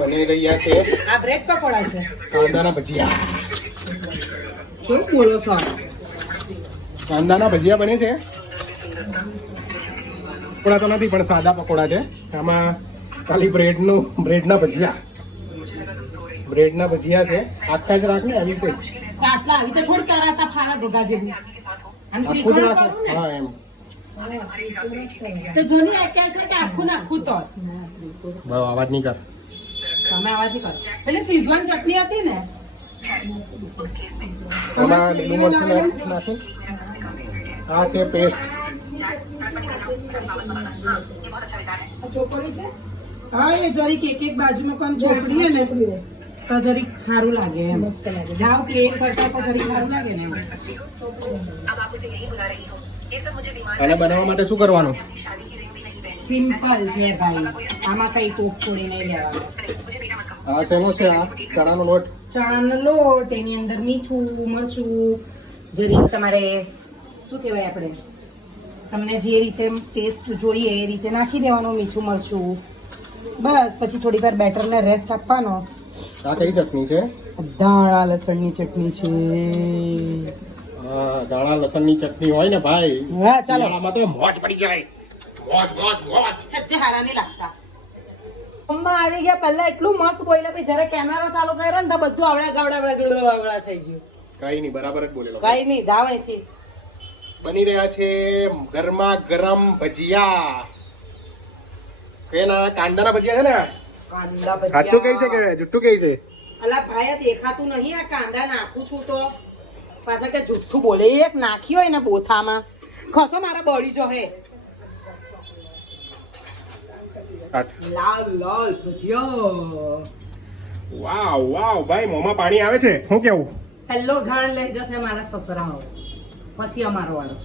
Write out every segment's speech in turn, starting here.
બની રહ્યા છે આ બ્રેડ પકોડા છે, કાંદાના ભજીયા. શું બોલો છો? કાંદાના ભજીયા બને છે. પકોડા તો નથી પણ સાદા પકોડા છે. આમાં ખાલી બ્રેડના ભજીયા છે. આખા જ રાખ ને આવી રીતે જ. આટલા આવી તો થોડી તરાતા ફારા ભોગા જેવું અને આખું જ ત્રિકોણ રાખો. કરું ને હા એમ તો જોની આ ક્યાં છે કે આખું નાખું તો બહુ અવાજ નહીં કર. તમે આવાથી કરો. એટલે સીઝવાન ચટણી હતી ને આમાં લીલું મરચું નાખું. આ છે પેસ્ટ. ચોપડી છે. હા એ જરીક એક બાજુમાં પણ ચોપડી હે ને તો જરીક સારું લાગે એમ. જાવ પ્લેન કરતા તો જરીક સારું લાગે ને એમ. અને બનાવવા માટે શું કરવાનું? સિમ્પલ છે ભાઈ, આમાં કઈ તોપ છોડી નહીં લેવાનું. આ શેનો છે? આ ચણાનો લોટ. ચણાનો લોટ, એની અંદર મીઠું મરચું જરીક તમારે શું કહેવાય આપણે તમને જે રીતે ટેસ્ટ જોઈએ એ રીતે નાખી દેવાનું મીઠું મરચું. બસ પછી થોડી વાર બેટરને રેસ્ટ આપવાનો. આ કઈ ચટણી છે? ધાણા લસણની ચટણી છે. હા, દાણા લસણની ચટણી હોય ને ભાઈ, હા ચાલો. શિયાળામાં તો મોજ પડી જાય. મોજ. સચ્ચે હારા નહીં લાગતા. મમ્મા આવી ગયા પહેલા એટલું મસ્ત બોલ્યા પછી જયારે કેમેરા ચાલુ કર્યો ને તો બધું આવડા થઈ ગયું. કઈ નહીં, બરાબર જ બોલેલો. કઈ નહીં, જાવ અહીંથી. બની રહ્યા છે ગરમા ગરમ ભજીયા. કેના કાંદાના ભજીયા છે ને? કાંદા સાચું કઈ છે કે જુઠ્ઠું કઈ છે? અલા ભાઈ આ દેખાતું નહીં, આ કાંદા નાખું છું તો પાછા કે જુઠ્ઠું બોલે. એક નાખી હોય ને બોથામાં ખસો મારા બળી જો હે. લાલ લાલ ભજીયા. વાવ ભાઈ, મોંમાં પાણી આવે છે. શું કેવું? પહેલો ઘાણ લઈ જશે મારા સસરા, પછી અમારો વાળો.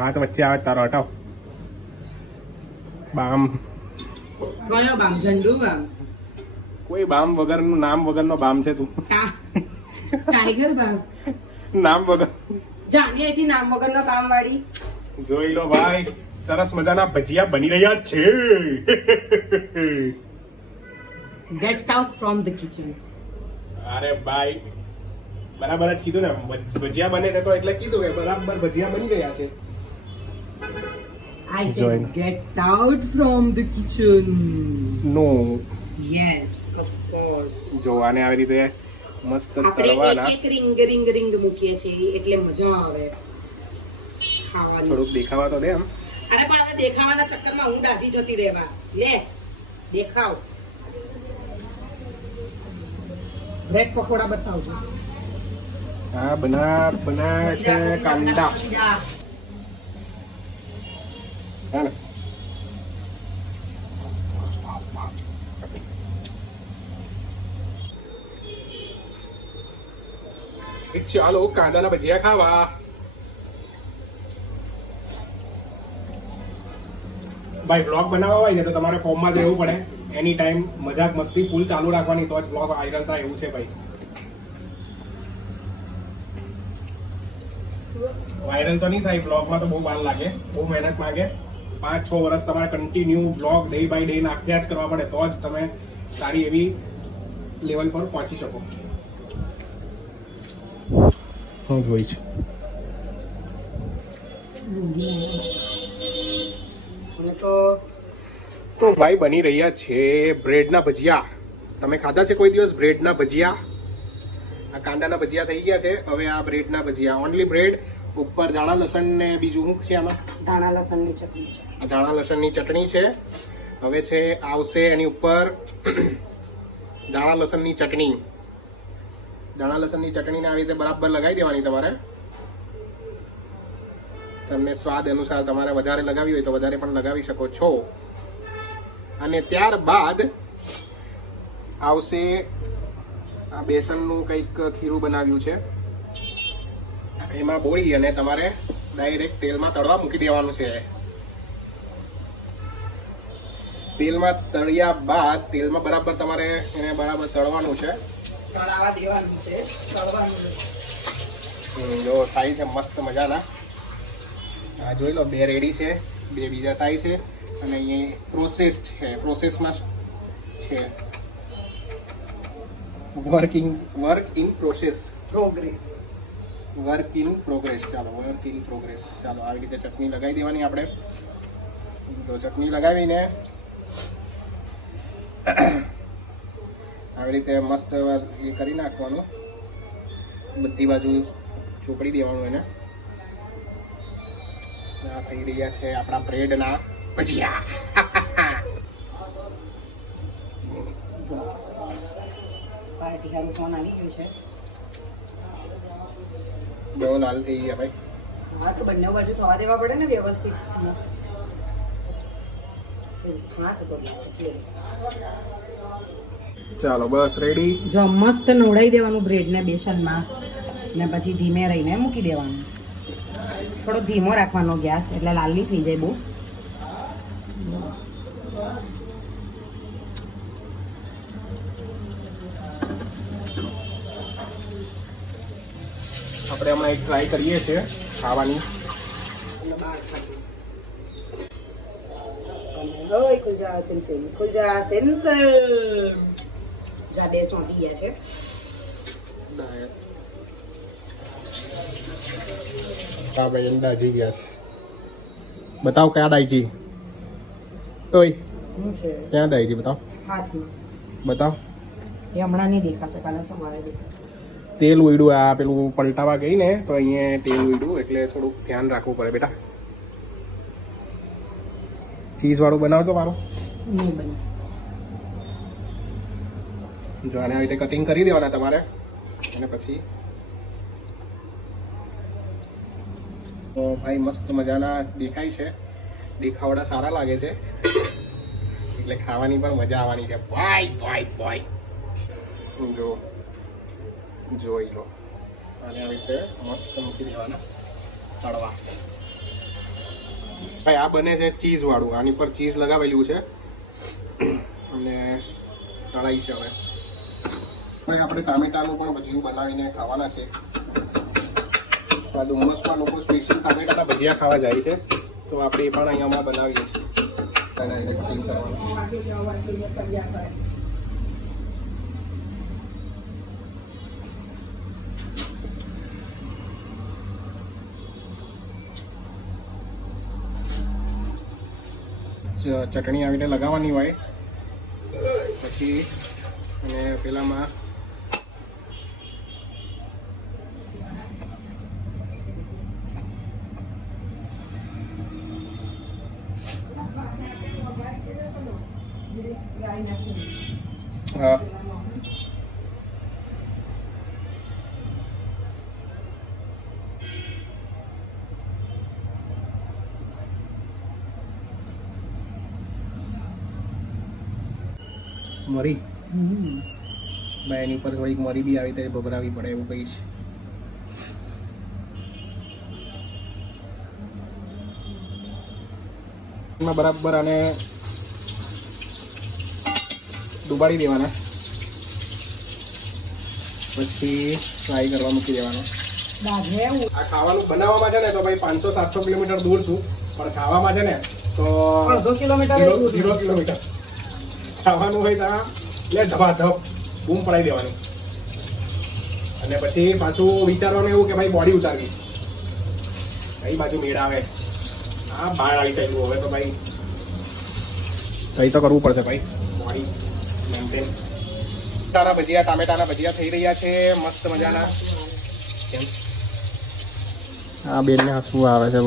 હાથ વચ્ચે આવે તારો, હટાવ. બામ. કયો બામ? ઝંડુ બામ? કોઈ બામ વગરનું, નામ વગરનો બામ છે તું. ટાઈગર બામ? નામ વગર. જાની અહીંથી નામ વગરનો બામ વાળી. જોઈ લો ભાઈ, સરસ મજાના ભજીયા બની રહ્યા છે. Get out from the kitchen. અરે ભાઈ, બરાબર જ કીધું ને, ભજીયા બને છે તો એટલે કીધું કે બરાબર ભજીયા બની ગયા છે. I said get out from the kitchen. No. Yes, of course. જો આને આવી રીતે મસ્ત આપણે તળવાના. એક રિંગ મૂકીએ છીએ એટલે મજા આવે ખાવાની. થોડુંક દેખાવા તો દે આમ. અરે પણ હવે દેખાવાના ચક્કરમાં હું દાજી જતી રહેવા. લે દેખાવ. બ્રેડ પકોડા બતાવજો. હા, બના છે કાંદા. હા ને? ચાલો કાંદાના ભજીયા ખાવા. ભાઈ બ્લોગ બનાવવા હોય ને તો તમારે ફોર્મમાં જ રહેવું પડે. એની ટાઈમ મજાક મસ્તી ફૂલ ચાલુ રાખવાની તો જ બ્લોગ વાયરલ થાય એવું છે ભાઈ. વાયરલ તો નહીં થાય, બ્લોગમાં તો બહુ વાર લાગે, બહુ મહેનત માંગે. 5-6 વર્ષ તમારે continue blog day by day નાખ્યા જ કરવા પડે તો જ તમે સારી એવી લેવલ પર પહોંચી શકો. હું જોઈ છે તો ભાઈ બની રહ્યા છે બ્રેડના ભજીયા. તમે ખાધા છે કોઈ દિવસ બ્રેડના ભજીયા? આ કાંદાના ભજીયા થઈ ગયા છે. હવે આ બ્રેડના ભજીયા, ઓનલી બ્રેડ, ઉપર દાણા લસણ ને બીજું શું છે આમાં? દાણા લસણની ચટણી છે. દાણા લસણની ચટણી છે. હવે છે આવશે એની ઉપર દાણા લસણની ચટણી. દાણા લસણની ચટણીને આવી રીતે બરાબર લગાવી દેવાની તમારે. તમને સ્વાદ અનુસાર તમારે વધારે લગાવી હોય તો વધારે પણ લગાવી શકો છો. અને ત્યારબાદ આવશે આ બેસનનું કંઈક ખીરું બનાવ્યું છે, એમાં બોળી અને તમારે ડાયરેક્ટ તેલમાં તળવા મૂકી દેવાનું છે. તેલમાં તળ્યા બાદ તેલમાં બરાબર તમારે એને બરાબર તળવાનું છે. તળાવા દેવાનું છે, તળવાનું. જો થાય છે મસ્ત મજાના. આ જોઈ લો, 2 રેડી છે, 2 બીજા થાય છે અને અહીંયા પ્રોસેસ છે, પ્રોસેસમાં છે. Work in process progress. Work in progress. ચાલો વર્ક ઇન પ્રોગ્રેસ. ચાલો આવી રીતે ચટણી લગાવી દેવાની આપણે. તો ચટણી લગાવીને આવી રીતે મસ્ત એ કરી નાખવાનું, બધી બાજુ ચોપડી દેવાનું એને. આ થઈ રહ્યા છે આપણા બ્રેડના ભજીયા. પાર્ટી હારું ફોન આવી ગયું છે. બહુ લાલ થઈ ગયા ભાઈ. હા તો બંને બાજુ થવા દેવા પડે ને વ્યવસ્થિત. ચાલો બસ રેડી. જો મસ્ત નવડાવી દેવાનું બ્રેડને બેસનમાં, ને પછી ધીમે રહીને મૂકી દેવાનું. થોડો ધીમો રાખવાનો ગેસ, એટલે લાલી થઈ જાય બહુ. આપણે હમણાં એક ટ્રાય કરીએ છીએ ખાવાની. ઓય ખુલજા સેમ સેમ, ખુલજા સેમ સેમ. જો આ બે ચોંટી ગયા છે. હા ભાઈ એમ દાજી ગયા છે. બતાવ કયા દાઈજી? ઓય શું છે? ક્યાં દાઈજી બતાવ. હાથમાં. બતાવ. એ હમણાં નહીં દેખાશે, કાલે સવારે દેખાશે. તેલ ઉડ્યું. આ પેલું પલટાવા ગઈ ને તો અહીંયા તેલ ઉડ્યું, એટલે થોડુંક ધ્યાન રાખવું પડે બેટા. ચીઝ વાળું બનાવજો મારું. નહીં બને. જો આને આવી રીતે કટિંગ કરી દેવાના તમારે, અને પછી તો ભાઈ મસ્ત મજાના દેખાય છે. દેખાવડા સારા લાગે છે, એટલે ખાવાની પણ મજા આવવાની છે. ભાઈ ભાઈ ભાઈ જો જોઈ લો. અને આવી રીતે મસ્ત મૂકી દેવાના તળવા. ભાઈ આ બને છે ચીઝ વાળું. આની પર ચીઝ લગાવેલું છે અને તળાઈ છે. હવે ભાઈ આપણે ટામેટાનું પણ ભજીયું બનાવીને ખાવાના છે. આ ડુમસમાં લોકો સ્પેશિયલ ટામેટાના ભજીયા ખાવા જાય છે, તો આપણે એ પણ અહીંયામાં બનાવીએ છીએ. ચટણી આવીને લગાવવાની હોય, પછી અને પેલામાં હા મરી ભાઈ એની ઉપર થોડીક મરી બી આવી તો ભભરાવી પડે એવું કઈ છે. એમાં બરાબર આને ડુબાડી દેવાના, પછી ફ્રાય કરવા મૂકી દેવાનો. આ ખાવાનું બનાવવામાં છે ને તો ભાઈ 500-700 કિલોમીટર દૂર છું, પણ ખાવામાં છે ને તો 0 કિલોમીટર ખાવાનું હોય ત્યાં એટલે ધબાધબ બૂમ પડાવી દેવાની. અને પછી પાછું વિચારવાનું એવું કે ભાઈ બોડી ઉતારવી કઈ બાજુ મેળ આવે. હા બહાર આવી ચાલ્યું હવે તો ભાઈ કઈ તો કરવું પડશે ભાઈ, બોડી મેન્ટેન. તારા ભજીયા ટામેટાના ભજીયા થઈ રહ્યા છે મસ્ત મજાના. આ બેનને હસવું આવે છે.